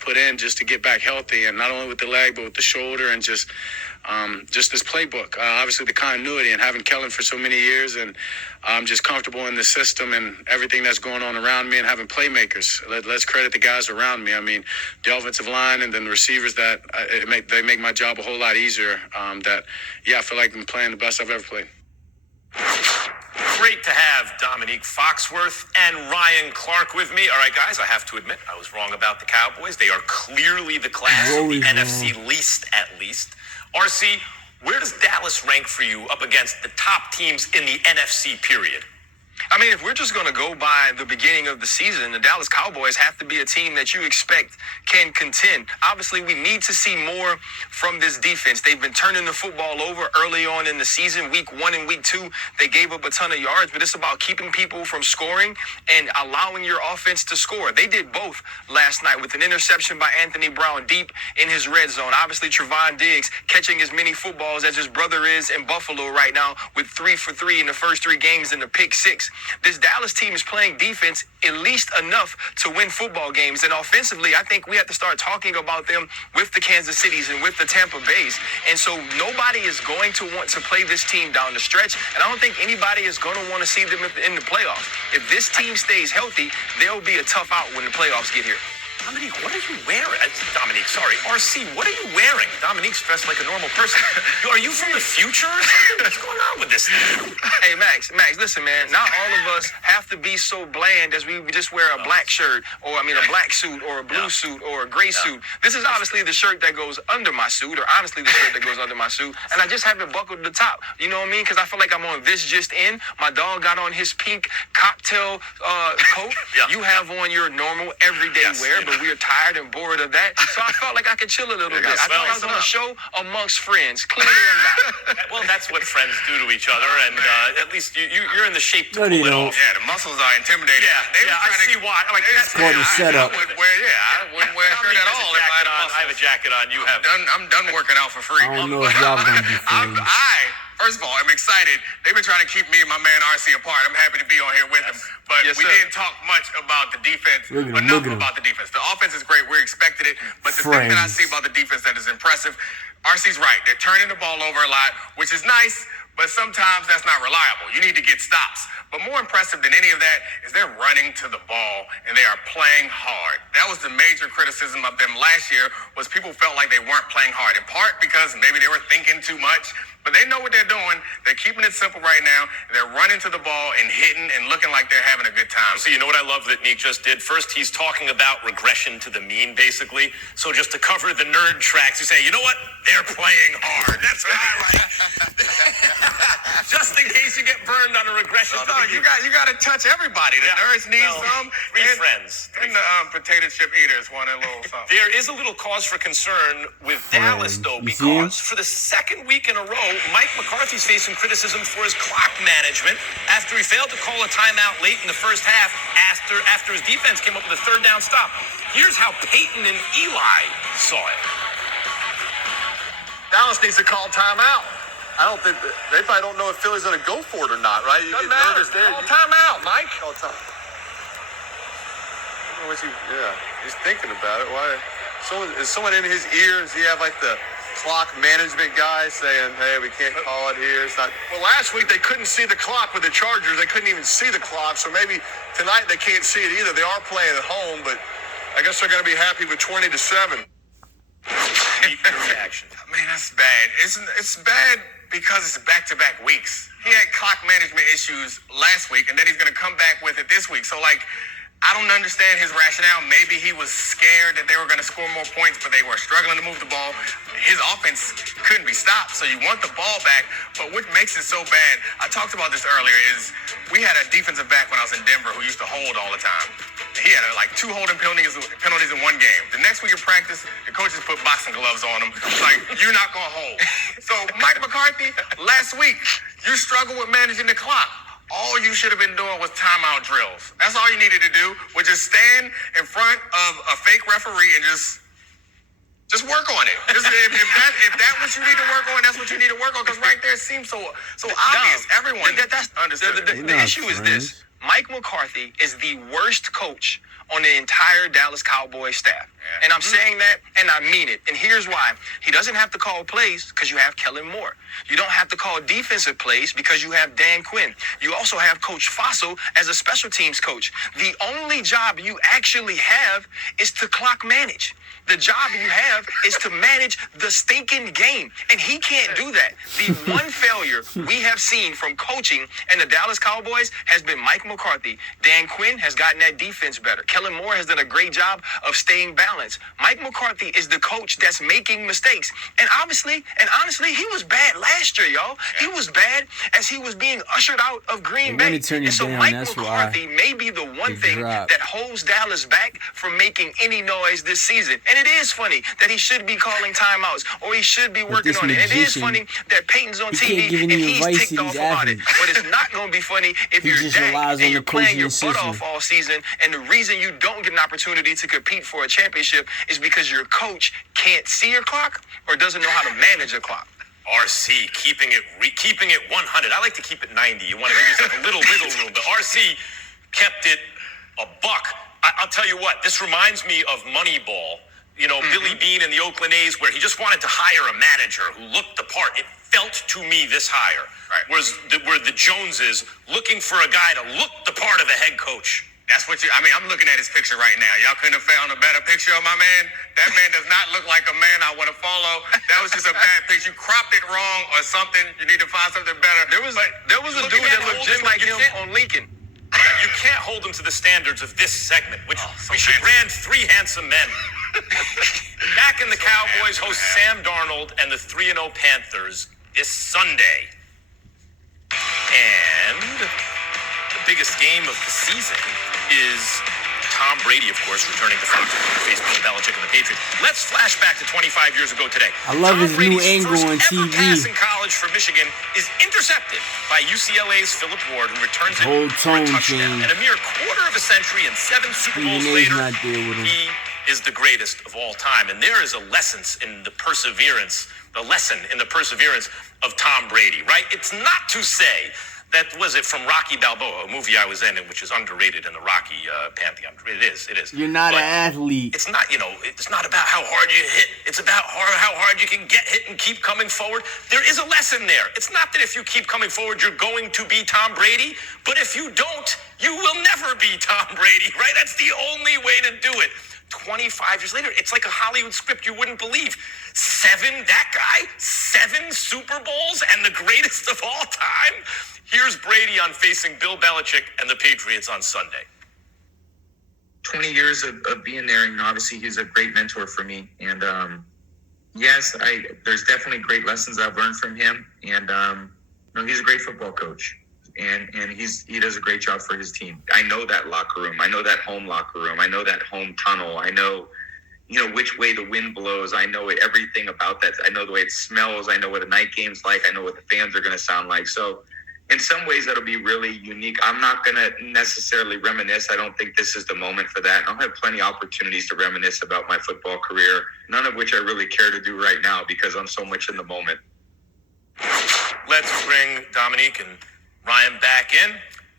put in just to get back healthy, and not only with the leg but with the shoulder, and just this playbook. Obviously, the continuity and having Kellen for so many years, and I'm just comfortable in the system and everything that's going on around me, and having playmakers. Let's credit the guys around me. I mean, the offensive line and then the receivers that they make my job a whole lot easier. I feel like I'm playing the best I've ever played. Great to have Dominique Foxworth and Ryan Clark with me. All right, guys, I have to admit I was wrong about the Cowboys. They are clearly the class of the NFC least, at least. RC, where does Dallas rank for you up against the top teams in the NFC, period? I mean, if we're just going to go by the beginning of the season, the Dallas Cowboys have to be a team that you expect can contend. Obviously, we need to see more from this defense. They've been turning the football over early on in the season. Week 1 and week 2, they gave up a ton of yards, but it's about keeping people from scoring and allowing your offense to score. They did both last night with an interception by Anthony Brown deep in his red zone. Obviously, Trevon Diggs catching as many footballs as his brother is in Buffalo right now with 3 for 3 in the first 3 games and the pick 6. This Dallas team is playing defense at least enough to win football games. And offensively, I think we have to start talking about them with the Kansas Cities and with the Tampa Bays. And so nobody is going to want to play this team down the stretch. And I don't think anybody is going to want to see them in the playoffs. If this team stays healthy, they'll be a tough out when the playoffs get here. Dominique, what are you wearing? Dominique, sorry. RC, what are you wearing? Dominique's dressed like a normal person. Are you from the future or something? What's going on with this thing? Hey, Max, listen, man. Not all of us have to be so bland as we just wear a black shirt, or a black suit, or a blue suit, or a gray suit. This is obviously the shirt that goes under my suit, or honestly the shirt that goes under my suit, and I just haven't buckled the top. You know what I mean? Because I feel like I'm on this just in. My dog got on his pink cocktail coat. You have on your normal everyday wear, but we are tired and bored of that. So I felt like I could chill a little bit. I thought I was on a show amongst friends. Clearly I'm not. Well, that's what friends do to each other, and at least you're in the shape to pull it off. Yeah, the muscles are intimidating. I see why. Like, that's the setup. I wouldn't wear a shirt at all if I had a muscle. I have a jacket on. You have. I'm done working out for free. I don't know if y'all gonna be friends. First of all, I'm excited. They've been trying to keep me and my man RC apart. I'm happy to be on here with him. But we didn't talk much about the defense. Enough about the defense. The offense is great. We expected it. But the thing that I see about the defense that is impressive, RC's right. They're turning the ball over a lot, which is nice, but sometimes that's not reliable. You need to get stops. But more impressive than any of that is they're running to the ball and they are playing hard. That was the major criticism of them last year, was people felt like they weren't playing hard, in part because maybe they were thinking too much. But they know what they're doing. They're keeping it simple right now. They're running to the ball and hitting and looking like they're having a good time. So you know what I love that Neek just did? First, he's talking about regression to the mean, basically. So just to cover the nerd tracks, you say, you know what? They're playing hard. That's what I like. Just in case you get burned on a regression. You got to touch everybody. The nerds need some. Friends. And the potato chip eaters want a little something. There is a little cause for concern with Dallas, though, because for the second week in a row, Mike McCarthy's facing criticism for his clock management after he failed to call a timeout late in the first half after his defense came up with a third down stop. Here's how Peyton and Eli saw it. Dallas needs to call timeout. I don't think they probably don't know if Philly's going to go for it or not, right? You Doesn't get matter. nervous there. Call timeout, Mike. Call time. I don't know what he's thinking about it. Why? Is someone in his ear? Does he have like the clock management guy saying, hey, we can't call it here? It's not. Well, last week they couldn't see the clock with the Chargers. They couldn't even see the clock, so maybe tonight they can't see it either. They are playing at home, but I guess they're going to be happy with 20-7. Your reaction. Man, that's bad. It's bad because it's back-to-back weeks. He had clock management issues last week, and then he's going to come back with it this week. So, I don't understand his rationale. Maybe he was scared that they were going to score more points, but they were struggling to move the ball. His offense couldn't be stopped, so you want the ball back. But what makes it so bad, I talked about this earlier, is we had a defensive back when I was in Denver who used to hold all the time. He had 2 holding penalties in one game. The next week in practice, the coaches put boxing gloves on him. Like, you're not going to hold. So Mike McCarthy, last week, you struggled with managing the clock. All you should have been doing was timeout drills. That's all you needed to do, was just stand in front of a fake referee and just work on it. If that's what you need to work on, that's what you need to work on. Because right there it seems so obvious. Everyone that's understood. the issue is this. Mike McCarthy is the worst coach on the entire Dallas Cowboys staff. And I'm saying that, and I mean it. And here's why. He doesn't have to call plays because you have Kellen Moore. You don't have to call defensive plays because you have Dan Quinn. You also have Coach Fossil as a special teams coach. The only job you actually have is to clock manage. The job you have is to manage the stinking game. And he can't do that. The one failure we have seen from coaching and the Dallas Cowboys has been Mike McCarthy. Dan Quinn has gotten that defense better. Kellen Moore has done a great job of staying balanced. Mike McCarthy is the coach that's making mistakes. And honestly, he was bad last year, y'all. He was bad as he was being ushered out of Green Bay. And so Mike McCarthy may be the one thing that holds Dallas back from making any noise this season. And it is funny that he should be calling timeouts or he should be working on it. And it is funny that Peyton's on TV and he's ticked off about it. But it's not going to be funny if you're Dak and you're playing your butt off all season. And the reason you don't get an opportunity to compete for a championship is because your coach can't see your clock or doesn't know how to manage a clock. RC keeping it 100. I like to keep it 90. You want to give yourself a little wiggle room, but RC kept it a buck. I'll tell you what, this reminds me of Moneyball. You know, Billy Bean in the Oakland A's, where he just wanted to hire a manager who looked the part. It felt to me this hire. Right. Where the Joneses looking for a guy to look the part of a head coach. That's what I'm looking at his picture right now. Y'all couldn't have found a better picture of my man. That man does not look like a man I want to follow. That was just a bad picture. You cropped it wrong or something. You need to find something better. There was a dude that looked just like him on Lincoln. You can't hold him to the standards of this segment, which we should brand Three Handsome Men. Dak and the Cowboys host Sam Darnold and the 3-0 Panthers this Sunday. And the biggest game of the season is Tom Brady, of course, returning to Fox to face Bill Belichick and the Patriots. Let's flash back to 25 years ago today. I love his new angle on TV. Tom Brady's first ever pass in college for Michigan is intercepted by UCLA's Philip Ward, who returns it for a touchdown. And a mere quarter of a century and 7 Super Bowls later, he is the greatest of all time. And there is a lesson in the perseverance of Tom Brady, right? It's not to say that was it from Rocky Balboa, a movie I was in, which is underrated in the Rocky pantheon. It is. You're not an athlete. It's not, it's not about how hard you hit. It's about how hard you can get hit and keep coming forward. There is a lesson there. It's not that if you keep coming forward, you're going to be Tom Brady. But if you don't, you will never be Tom Brady, right? That's the only way to do it. 25 years later, it's like a Hollywood script you wouldn't believe. 7 Super Bowls and the greatest of all time. Here's Brady on facing Bill Belichick and the Patriots on Sunday. 20 years of being there, and obviously he's a great mentor for me. And yes, there's definitely great lessons I've learned from him. And he's a great football coach, and he does a great job for his team. I know that locker room. I know that home locker room. I know that home tunnel. I know which way the wind blows. I know everything about that. I know the way it smells. I know what a night game's like. I know what the fans are going to sound like. So in some ways, that'll be really unique. I'm not going to necessarily reminisce. I don't think this is the moment for that. I'll have plenty of opportunities to reminisce about my football career, none of which I really care to do right now because I'm so much in the moment. Let's bring Dominique and Ryan back in.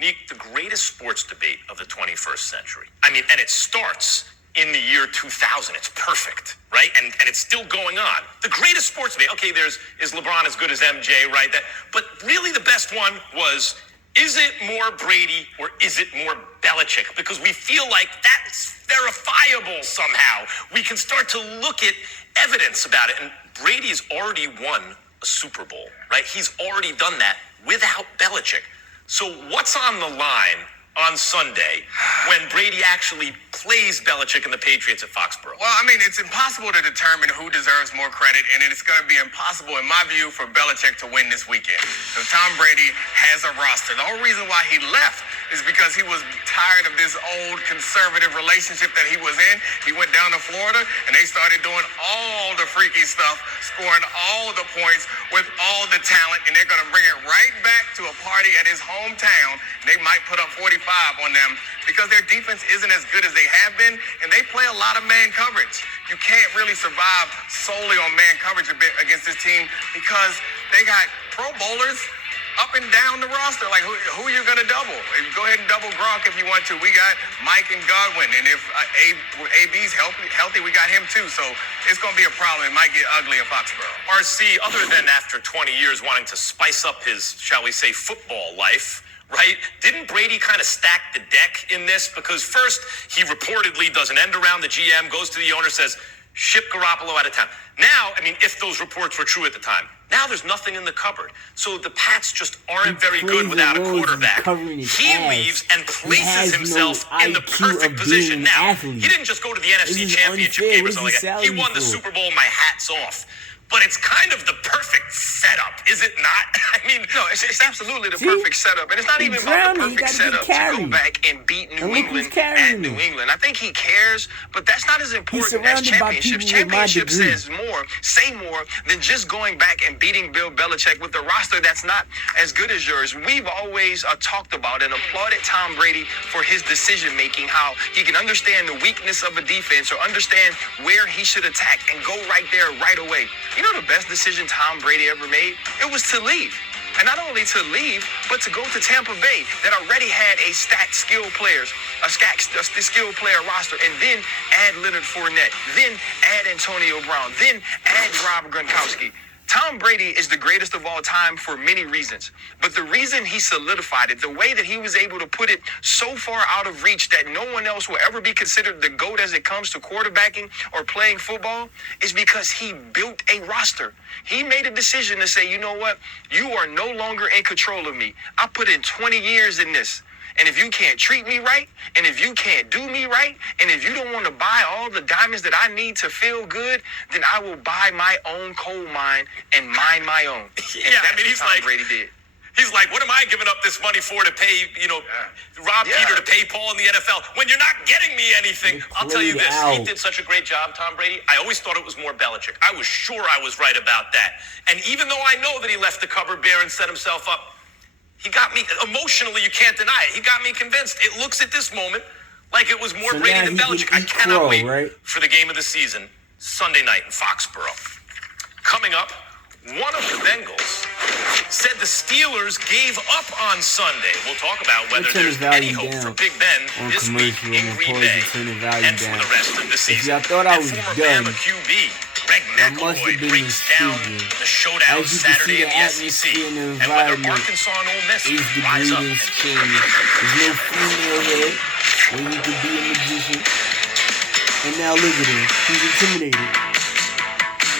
Nick, the greatest sports debate of the 21st century. And it starts in the year 2000. It's perfect, right? And it's still going on. The greatest sports debate. Okay, is LeBron as good as MJ, right? But really the best one was, is it more Brady or is it more Belichick? Because we feel like that's verifiable somehow. We can start to look at evidence about it. And Brady's already won a Super Bowl, right? He's already done that without Belichick. So what's on the line on Sunday when Brady actually plays Belichick and the Patriots at Foxborough? Well, it's impossible to determine who deserves more credit, and it's going to be impossible, in my view, for Belichick to win this weekend. So Tom Brady has a roster. The whole reason why he left is because he was tired of this old conservative relationship that he was in. He went down to Florida, and they started doing all the freaky stuff, scoring all the points with all the talent, and they're going to bring it right back to a party at his hometown. They might put up 45 on them because their defense isn't as good as they have been, and they play a lot of man coverage. You can't really survive solely on man coverage a bit against this team because they got Pro Bowlers up and down the roster. Like, who are you going to double? Go ahead and double Gronk if you want to. We got Mike and Godwin. And if AB's healthy, we got him too. So it's going to be a problem. It might get ugly in Foxborough. RC, other than after 20 years wanting to spice up his, shall we say, football life, right? Didn't Brady kind of stack the deck in this? Because first, he reportedly does an end around the GM, goes to the owner, says, ship Garoppolo out of town. Now, I mean, if those reports were true at the time, now there's nothing in the cupboard. So the Pats just aren't very good without a quarterback. He leaves and places himself in the perfect position. Now, he didn't just go to the NFC Championship game or something like that. He won the Super Bowl, my hat's off. But it's kind of the perfect setup, is it not? I mean, No, it's absolutely the perfect setup. And it's not even about the perfect setup to go back and beat New England at New England. I think he cares, but that's not as important as championships. Championships say more than just going back and beating Bill Belichick with a roster that's not as good as yours. We've always talked about and applauded Tom Brady for his decision making, how he can understand the weakness of a defense or understand where he should attack and go right there right away. You know the best decision Tom Brady ever made? It was to leave. And not only to leave, but to go to Tampa Bay that already had a stacked skilled players, a skilled player roster, and then add Leonard Fournette, then add Antonio Brown, then add Rob Gronkowski. Tom Brady is the greatest of all time for many reasons. But the reason he solidified it, the way that he was able to put it so far out of reach that no one else will ever be considered the GOAT as it comes to quarterbacking or playing football, is because he built a roster. He made a decision to say, you know what? You are no longer in control of me. I put in 20 years in this. And if you can't treat me right, and if you can't do me right, and if you don't want to buy all the diamonds that I need to feel good, then I will buy my own coal mine and mine my own. Yeah, I mean, he's Tom like, Brady did. He's like, what am I giving up this money for to pay, Rob Peter to pay Paul in the NFL when you're not getting me anything? I'll tell you this. He did such a great job, Tom Brady. I always thought it was more Belichick. I was sure I was right about that. And even though I know that he left the cupboard bare and set himself up, he got me emotionally. You can't deny it. He got me convinced. It looks at this moment like it was more Brady than Belichick. I cannot wait for the game of the season, Sunday night in Foxborough. Coming up, one of the Bengals said the Steelers gave up on Sunday. We'll talk about whether there's any hope for Big Ben this week in Green Bay and for the rest of the season. I thought I was former done. Bama QB Greg McElroy breaks down the showdown Saturday in the SEC and whether Arkansas and Ole Miss rise up. There's no female head where you could be a magician. And now look at him. He's intimidated.